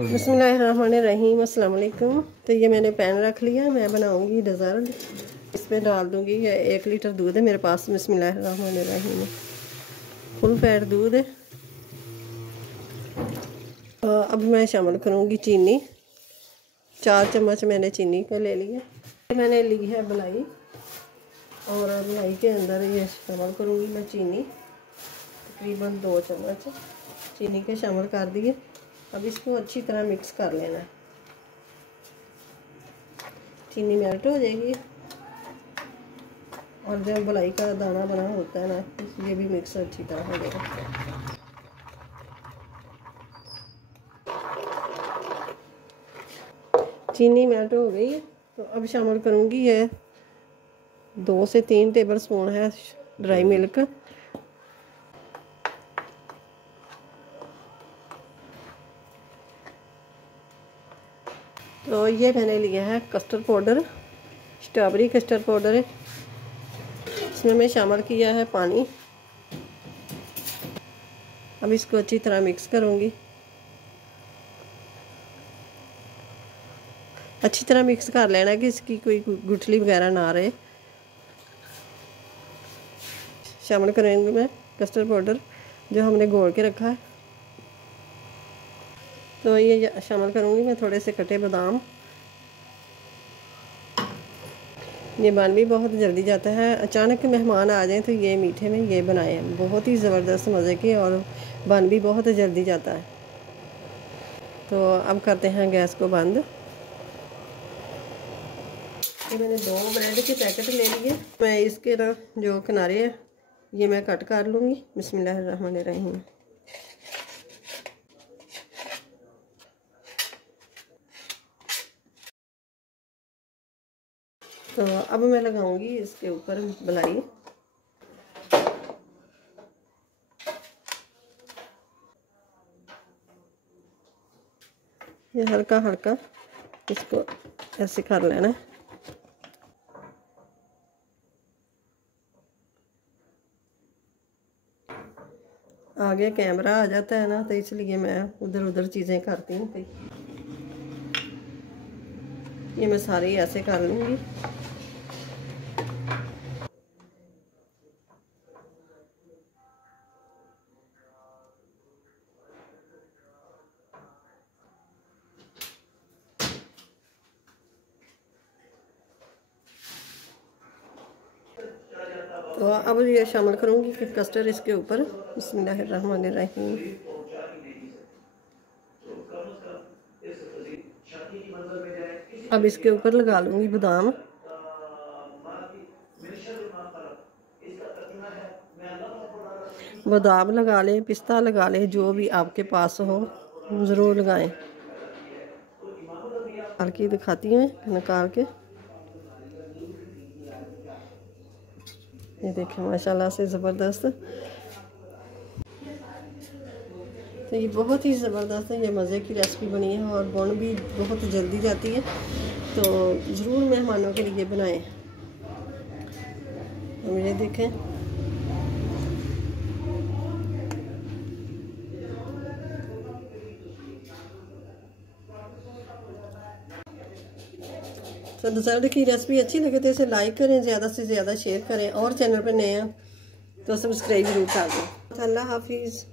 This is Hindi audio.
बिस्मिल्लाहिर्रहमानिर्रहीम, अस्सलाम वालेकुम। तो ये मैंने पैन रख लिया। मैं बनाऊंगी डेज़र्ट। इसमें डाल दूंगी ये 1 लीटर दूध है मेरे पास। बिस्मिल्लाहिर्रहमानिर्रहीम। फुल फैट दूध है। अब मैं शामिल करूंगी चीनी। 4 चम्मच मैंने चीनी को ले लिया। मैंने ली है मलाई, और मलाई के अंदर ये शामिल करूंगी मैं चीनी। तकरीबन 2 चम्मच चीनी के शामिल कर दिए। अब इसको अच्छी तरह मिक्स कर लेना है। चीनी मेल्ट हो जाएगी, और जब मलाई का दाना बना होता है ना, ये भी मिक्स अच्छी तरह हो जाएगा। चीनी मेल्ट हो गई है, तो अब शामिल करूँगी ये 2 से 3 टेबल स्पून है ड्राई मिल्क। तो ये मैंने लिया है custard powder, strawberry custard powder है। इसमें मैं शामिल किया है पानी। अब इसको अच्छी तरह मिक्स करूँगी। अच्छी तरह मिक्स कर लेना कि इसकी कोई गुठली वगैरह ना रहे। शामिल करेंगे मैं कस्टर्ड पाउडर जो हमने घोल के रखा है। तो ये शामिल करूँगी मैं थोड़े से कटे बादाम। ये बन भी बहुत जल्दी जाता है। अचानक मेहमान आ जाएं तो ये मीठे में ये बनाए, बहुत ही ज़बरदस्त मज़े की, और बन भी बहुत जल्दी जाता है। तो अब करते हैं गैस को बंद। ये मैंने 2 ब्रेड के पैकेट ले लिए। मैं इसके ना जो किनारे है ये मैं कट कर लूँगी। बिस्मिल्लाहिर्रहमानिर्रहीम। तो अब मैं लगाऊंगी इसके ऊपर मलाई। ये हल्का हल्का इसको ऐसे कर लेना है। आगे कैमरा आ जाता है ना, तो इसलिए मैं उधर उधर चीज़ें करती हूँ। ये मैं सारी ऐसे कर लूँगी। तो अब ये शामिल करूँगी कि कस्टर्ड इसके ऊपर। बिस्मिल्लाहिर्रहमानिर्रहीम। अब इसके ऊपर लगा लूँगी बादाम। बादाम लगा लें, पिस्ता लगा लें, जो भी आपके पास हो ज़रूर लगाएं। हल्की दिखाती हूँ निकाल के। ये देखें माशाल्लाह से ज़बरदस्त। तो ये बहुत ही ज़बरदस्त है, ये मज़े की रेसिपी बनी है, और बन भी बहुत जल्दी जाती है। तो ज़रूर मेहमानों के लिए बनाएं। हम ये देखें, तो डेज़र्ट की रेसिपी अच्छी लगे तो इसे लाइक करें, ज़्यादा से ज़्यादा शेयर करें, और चैनल पर नए हैं तो सब्सक्राइब जरूर कर दें। अल्लाह हाफिज़।